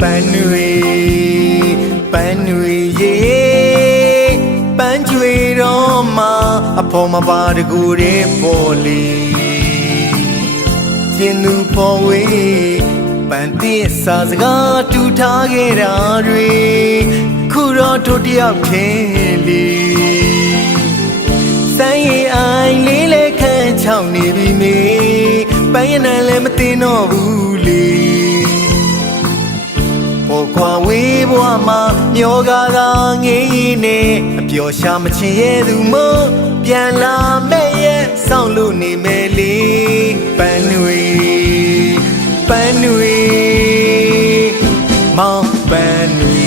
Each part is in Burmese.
ပန်းတွေရေပန်းကျွေတော့မှအဖော်မပါတကူတဲ့ပေါ်လေကျင်းသူပေါ်ဝေးပန်းသစ်စာစကားတူထားခဲ့တာတွေခုတော့တို့တယောက်ထင်းလေစမ်းရည်အိုင်လေးလဲခန့်ချောင်းနေပြီမေပန်းရနံလည်းမသိတော့ဘူးလေပေါ်ခွာဝေးဘွားမှာမျောကားသာငေးရည်နဲ့အပျော်ရှာမချင်ရဲ့သူမပြန်လာမဲ့ရဲ့စောင့်လို့နေမယ်လေပန်းတွေမောင်ပန်းတွေ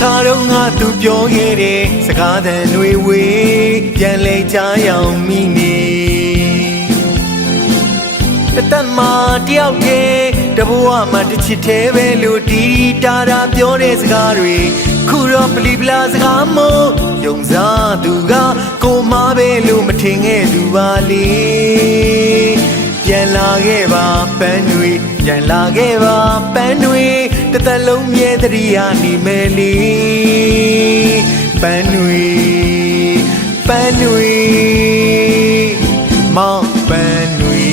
ခါတော့ငါသူပြောခဲ့တဲ့စကားသံတွေဝေးပြန်လဲကြရအောင်မိနေတသက်မှာတယောက်တည်းတဘဝမှာတစ်ချစ်သေးပဲလို့တီတာတာပြောတဲ့စကားတွေခုတော့ပလီပလာစကားမို့ယုံစားသူကကိုမပဲလို့မထင်ခဲ့သူပါလေပြန်လာခဲ့ပါပန်းတွေပြန်လာခဲ့ပါပန်းတွေတသက်လုံးမြဲတရိယာနေမယ်လေပန်းတွေမောင်ပန်းတွေ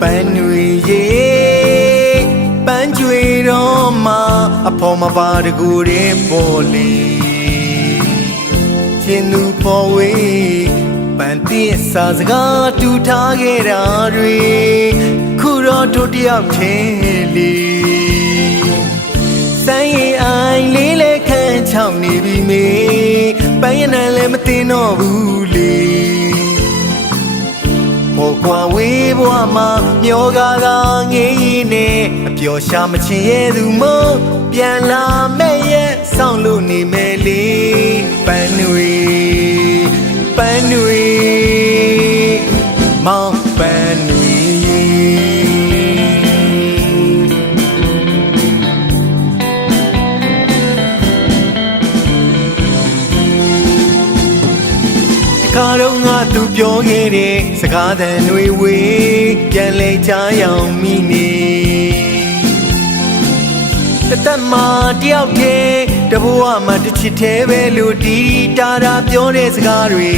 ပန်းတွေရေပန်းကျွေတော့မှအဖော်မပါတကူတဲ့ပေါ်လေကျင်းသူပေါ်ဝေးပန်းသစ်စာစကားတူထားခဲ့တာတွေခုတော့တို့တယောက်ထင်းလေစမ်းရည်အိုင်လေးလဲခန့်ချောင်းနေပြီမေပန်းရနံလည်းမသိတော့ဘူးလေပေါ်ခွာဝေးဘွားမှာမျောကားသာငေးရည်နဲ့အပျော်ရှာမချင်ရဲ့သူမပြန်လာမဲ့ရဲ့စောင့်လို့နေမယ်လေပန်းတွေမောင်ပန်းတွေခါတော့ငါသူပြောခဲ့တဲ့စကားသံတွေဝေးပြန်လဲကြရအောင်မိနေတသက်မှာတယောက်တည်းတဘဝမှာတစ်ချစ်သေးပဲလို့တီတာတာပြောတဲ့စကားတွေ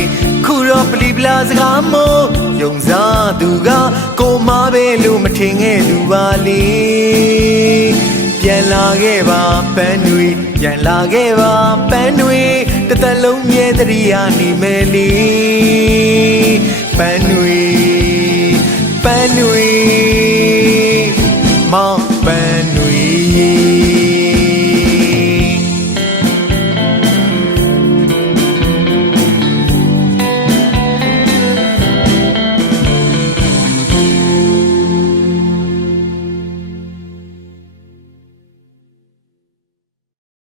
ခုတော့ပလီပလာစကားမို့ယုံစားသူကကိုမပဲလို့မထင်ခဲ့သူပါလေပြန်လာခဲ့ပါပန်းတွေပြန်လာခဲ့ပါပန်းတွေတသက်လုံးမြဲတရိယာနေမယ်လေပန်းတွေမောင်